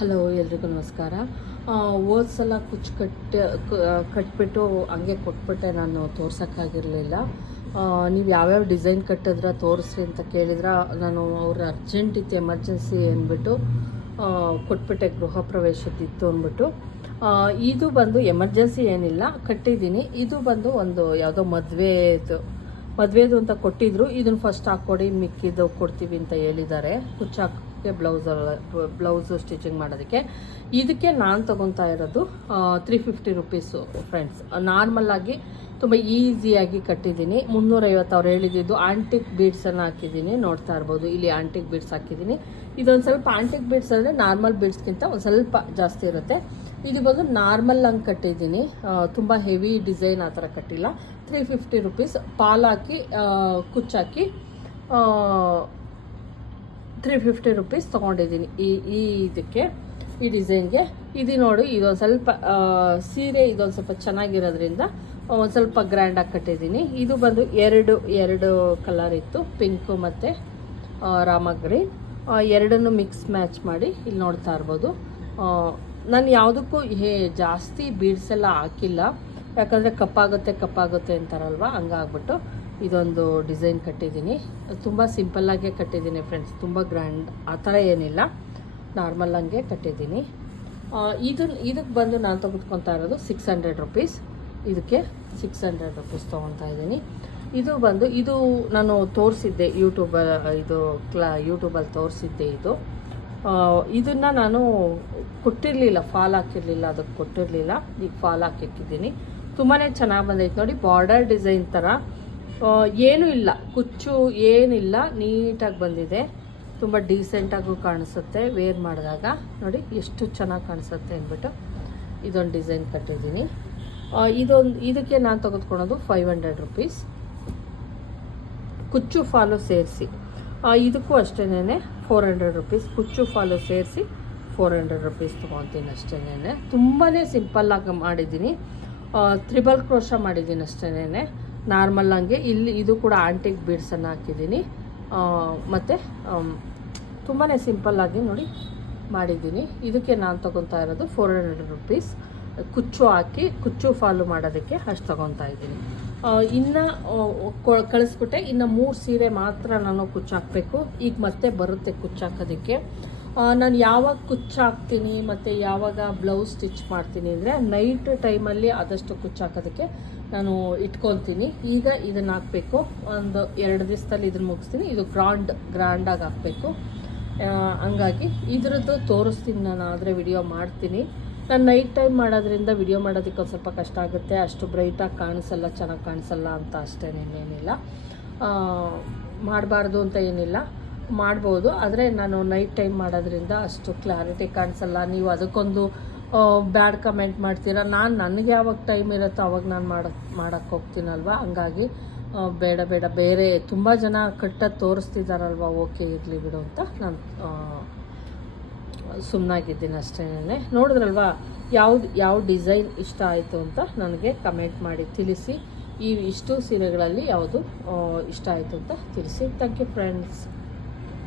Hello, ಎಲ್ರಿಗೂ ನಮಸ್ಕಾರ. ಹೋದ ಸಲ ಕುಚ್ಚು ಕಟ್ಟ ಕಟ್ಬಿಟ್ಟು ಹಂಗೆ ಕೊಟ್ಬಿಟ್ಟೆ ನಾನು, ತೋರ್ಸೋಕ್ಕಾಗಿರಲಿಲ್ಲ. ನೀವು ಯಾವ್ಯಾವ ಡಿಸೈನ್ ಕಟ್ಟಿದ್ರ, ತೋರಿಸ್ರಿ ಅಂತ ಕೇಳಿದ್ರ, ನಾನು ಅವ್ರ ಅರ್ಜೆಂಟ್ ಇತ್ತು ಎಮರ್ಜೆನ್ಸಿ ಅಂದ್ಬಿಟ್ಟು ಕೊಟ್ಬಿಟ್ಟೆ ಗೃಹ ಪ್ರವೇಶದಿತ್ತು ಅಂದ್ಬಿಟ್ಟು. ಇದು ಬಂದು ಎಮರ್ಜೆನ್ಸಿ ಏನಿಲ್ಲ, ಕಟ್ಟಿದ್ದೀನಿ. ಇದು ಬಂದು ಒಂದು ಯಾವುದೋ ಮದುವೆದು ಮದುವೆದು ಅಂತ ಕೊಟ್ಟಿದ್ರು. ಇದನ್ನ ಫಸ್ಟ್ ಹಾಕ್ಕೊಡಿ ಮಿಕ್ಕಿದ್ದು ಕೊಡ್ತೀವಿ ಅಂತ ಹೇಳಿದ್ದಾರೆ ಕುಚ್ಚು ಹಾಕೋಕ್ಕೆ ಬ್ಲೌಸ್ ಬ್ಲೌಸು ಸ್ಟಿಚಿಂಗ್ ಮಾಡೋದಕ್ಕೆ. ಇದಕ್ಕೆ ನಾನು ತೊಗೊತಾ ಇರೋದು three fifty rupees friends normal ಆಗಿ ತುಂಬ ಈಸಿಯಾಗಿ ಕಟ್ಟಿದ್ದೀನಿ. ಮುನ್ನೂರೈವತ್ತು ಅವ್ರು ಹೇಳಿದ್ದು ಆಂಟಿಕ್ ಬೀಡ್ಸನ್ನು ಹಾಕಿದ್ದೀನಿ. ನೋಡ್ತಾ ಇರ್ಬೋದು, ಇಲ್ಲಿ ಆಂಟಿಕ್ ಬೀಡ್ಸ್ ಹಾಕಿದ್ದೀನಿ. ಇದೊಂದು ಸ್ವಲ್ಪ ಆಂಟಿಕ್ ಬೀಡ್ಸ್ ಅಂದರೆ ನಾರ್ಮಲ್ ಬೀಡ್ಸ್ಗಿಂತ ಒಂದು ಸ್ವಲ್ಪ ಜಾಸ್ತಿ ಇರುತ್ತೆ. ಇದು ಬಂದು ನಾರ್ಮಲ್ ಹಂಗೆ ಕಟ್ಟಿದ್ದೀನಿ. ತುಂಬ ಹೆವಿ ಡಿಸೈನ್ ಆ ಥರ ಕಟ್ಟಿಲ್ಲ. ತ್ರೀ ಫಿಫ್ಟಿ ರುಪೀಸ್ ಪಾಲಾಕಿ ಕುಚ್ಚಾಕಿ ತ್ರೀ ಫಿಫ್ಟಿ ರುಪೀಸ್ ತೊಗೊಂಡಿದ್ದೀನಿ. ಈ ಈ ಇದಕ್ಕೆ, ಈ ಡಿಸೈನ್ಗೆ ಇದು ನೋಡಿ ಇದೊಂದು ಸ್ವಲ್ಪ ಸೀರೆ ಇದೊಂದು ಸ್ವಲ್ಪ ಚೆನ್ನಾಗಿರೋದ್ರಿಂದ ಒಂದು ಸ್ವಲ್ಪ ಗ್ರ್ಯಾಂಡಾಗಿ ಕಟ್ಟಿದ್ದೀನಿ. ಇದು ಬಂದು ಎರಡು ಎರಡು ಕಲರ್ ಇತ್ತು. ಪಿಂಕು ಮತ್ತು ರಾಮ ಗ್ರೀನ್ ಎರಡನ್ನು ಮಿಕ್ಸ್ ಮ್ಯಾಚ್ ಮಾಡಿ ಇಲ್ಲಿ ನೋಡ್ತಾ ಇರ್ಬೋದು. ನಾನು ಯಾವುದಕ್ಕೂ ಹೇ, ಜಾಸ್ತಿ ಬೀಡ್ಸ್ ಎಲ್ಲ ಹಾಕಿಲ್ಲ. ಯಾಕಂದರೆ ಕಪ್ಪಾಗುತ್ತೆ ಕಪ್ಪಾಗುತ್ತೆ ಅಂತಾರಲ್ವ? ಹಂಗಾಗ್ಬಿಟ್ಟು. ಇದೊಂದು ಡಿಸೈನ್ ಕಟ್ಟಿದ್ದೀನಿ. ತುಂಬ ಸಿಂಪಲ್ಲಾಗೇ ಕಟ್ಟಿದ್ದೀನಿ ಫ್ರೆಂಡ್ಸ್. ತುಂಬ ಗ್ರ್ಯಾಂಡ್, ಆ ಥರ ಏನಿಲ್ಲ. ನಾರ್ಮಲ್ ಹಂಗೆ ಕಟ್ಟಿದ್ದೀನಿ. ಇದು ಇದಕ್ಕೆ ಬಂದು ನಾನು ತೆಗೆದುಕೊತಾ ಇರೋದು ಸಿಕ್ಸ್ ಹಂಡ್ರೆಡ್ ರುಪೀಸ್ ಇದಕ್ಕೆ ಸಿಕ್ಸ್ ಹಂಡ್ರೆಡ್ ರುಪೀಸ್ ತೊಗೊತಾ ಇದ್ದೀನಿ. ಇದು ಬಂದು, ಇದು ನಾನು ತೋರಿಸಿದ್ದೆ ಯೂಟ್ಯೂಬ ಇದು ಕ್ಲಾ ಯೂಟ್ಯೂಬಲ್ಲಿ ತೋರಿಸಿದ್ದೆ ಇದು. ಇದನ್ನು ನಾನು ಕೊಟ್ಟಿರಲಿಲ್ಲ ಫಾಲ್ ಹಾಕಿರಲಿಲ್ಲ, ಅದಕ್ಕೆ ಕೊಟ್ಟಿರಲಿಲ್ಲ. ಈಗ ಫಾಲ್ ಹಾಕಿಕ್ಕಿದ್ದೀನಿ ತುಂಬಾ ಚೆನ್ನಾಗಿ ಬಂದೈತೆ ನೋಡಿ ಬಾರ್ಡರ್ ಡಿಸೈನ್ ಥರ ಏನೂ ಇಲ್ಲ. ಕುಚ್ಚು ಏನಿಲ್ಲ. ನೀಟಾಗಿ ಬಂದಿದೆ. ತುಂಬ ಡೀಸೆಂಟಾಗೂ ಕಾಣಿಸುತ್ತೆ. ವೇರ್ ಮಾಡಿದಾಗ. ನೋಡಿ, ಎಷ್ಟು ಚೆನ್ನಾಗಿ ಕಾಣಿಸುತ್ತೆ ಅಂದ್ಬಿಟ್ಟು ಇದೊಂದು ಡಿಸೈನ್ ಕಟ್ಟಿದ್ದೀನಿ. ಇದೊಂದು, ಇದಕ್ಕೆ ನಾನು ತೆಗೆದುಕೊಳೋದು ಫೈವ್ ಹಂಡ್ರೆಡ್ ರುಪೀಸ್ ಕುಚ್ಚು ಫಾಲು ಸೇರಿಸಿ. ಇದಕ್ಕೂ ಅಷ್ಟೇನೇ ಫೋರ್ ಹಂಡ್ರೆಡ್ ರುಪೀಸ್ ಕುಚ್ಚು ಫಾಲು ಸೇರಿಸಿ ಫೋರ್ ಹಂಡ್ರೆಡ್ ರುಪೀಸ್ ತೊಗೊತೀನಿ ಅಷ್ಟೇನೆ ತುಂಬಾ ಸಿಂಪಲ್ಲಾಗಿ ಮಾಡಿದ್ದೀನಿ. ತ್ರಿಬಲ್ ಕ್ರೋಶ ಮಾಡಿದ್ದೀನಿ ಅಷ್ಟೇನೆ ನಾರ್ಮಲ್ ಹಂಗೆ. ಇಲ್ಲಿ ಇದು ಕೂಡ ಆಂಟಿಕ್ ಬೀಡ್ಸನ್ನು ಹಾಕಿದ್ದೀನಿ. ಮತ್ತು ತುಂಬಾ ಸಿಂಪಲ್ಲಾಗಿ ನೋಡಿ ಮಾಡಿದ್ದೀನಿ. ಇದಕ್ಕೆ ನಾನು ತೊಗೊತಾ ಇರೋದು ಫೋರ್ ಹಂಡ್ರೆಡ್ ರುಪೀಸ್ ಕುಚ್ಚು ಹಾಕಿ, ಕುಚ್ಚು ಫಾಲು ಮಾಡೋದಕ್ಕೆ ಅಷ್ಟು ತೊಗೊತಾ ಇದ್ದೀನಿ. ಇನ್ನು ಕಳಿಸ್ಬಿಟ್ಟೆ. ಇನ್ನು ಮೂರು ಸೀರೆ ಮಾತ್ರ ನಾನು ಕುಚ್ಚು ಹಾಕಬೇಕು. ಈಗ ಮತ್ತೆ ಬರುತ್ತೆ ಕುಚ್ಚು ಹಾಕೋದಕ್ಕೆ. ನಾನು ಯಾವಾಗ ಕುಚ್ಚು ಹಾಕ್ತೀನಿ ಮತ್ತು ಯಾವಾಗ ಬ್ಲೌಸ್ ಸ್ಟಿಚ್ ಮಾಡ್ತೀನಿ ಅಂದರೆ ನೈಟ್ ಟೈಮಲ್ಲಿ ಆದಷ್ಟು ಕುಚ್ಚು ಹಾಕೋದಕ್ಕೆ ನಾನು ಇಟ್ಕೊತೀನಿ ಈಗ ಇದನ್ನು ಹಾಕಬೇಕು. ಒಂದು ಎರಡು ದಿವಸದಲ್ಲಿ ಇದನ್ನು ಮುಗಿಸ್ತೀನಿ. ಇದು ಗ್ರಾಂಡ್ ಗ್ರ್ಯಾಂಡಾಗಿ ಹಾಕಬೇಕು. ಹಂಗಾಗಿ ಇದರದ್ದು ತೋರಿಸ್ತೀನಿ ನಾನು, ಆದರೆ ವಿಡಿಯೋ ಮಾಡ್ತೀನಿ. ನಾನು ನೈಟ್ ಟೈಮ್ ಮಾಡೋದ್ರಿಂದ ವಿಡಿಯೋ ಮಾಡೋದಕ್ಕೆ ಒಂದು ಸ್ವಲ್ಪ ಕಷ್ಟ ಆಗುತ್ತೆ. ಅಷ್ಟು ಬ್ರೈಟಾಗಿ ಕಾಣಿಸಲ್ಲ, ಚೆನ್ನಾಗಿ ಕಾಣಿಸಲ್ಲ ಅಂತ ಅಷ್ಟೇ ಇನ್ನೇನಿಲ್ಲ. ಮಾಡಬಾರ್ದು ಅಂತ ಏನಿಲ್ಲ. ಮಾಡ್ಬೋದು, ಆದರೆ ನಾನು ನೈಟ್ ಟೈಮ್ ಮಾಡೋದ್ರಿಂದ ಅಷ್ಟು ಕ್ಲಾರಿಟಿ ಕಾಣಿಸಲ್ಲ. ನೀವು ಅದಕ್ಕೊಂದು ಬ್ಯಾಡ್ ಕಮೆಂಟ್ ಮಾಡ್ತೀರಾ? ನಾನು, ನನಗೆ ಯಾವಾಗ ಟೈಮ್ ಇರುತ್ತೋ ಅವಾಗ ನಾನು ಮಾಡಕ್ಕೆ ಮಾಡೋಕ್ಕೆ ಹೋಗ್ತೀನಲ್ವ? ಹಂಗಾಗಿ ಬೇಡ ಬೇಡ. ಬೇರೆ ತುಂಬ ಜನ ಕಟ್ಟೋದು ತೋರಿಸ್ತಿದ್ದಾರಲ್ವ ಓಕೆ, ಇರಲಿ ಬಿಡು ಅಂತ ನಾನು ಸುಮ್ಮನಾಗಿದ್ದೀನಿ ಅಷ್ಟೇನೆ ನೋಡಿದ್ರಲ್ವಾ? ಯಾವ್ದು, ಯಾವ ಡಿಸೈನ್ ಇಷ್ಟ ಆಯಿತು ಅಂತ ನನಗೆ ಕಮೆಂಟ್ ಮಾಡಿ ತಿಳಿಸಿ. ಈ ಇಷ್ಟು ಸೀರೆಗಳಲ್ಲಿ ಯಾವುದು ಇಷ್ಟ ಆಯಿತು ಅಂತ ತಿಳಿಸಿ. Thank you friends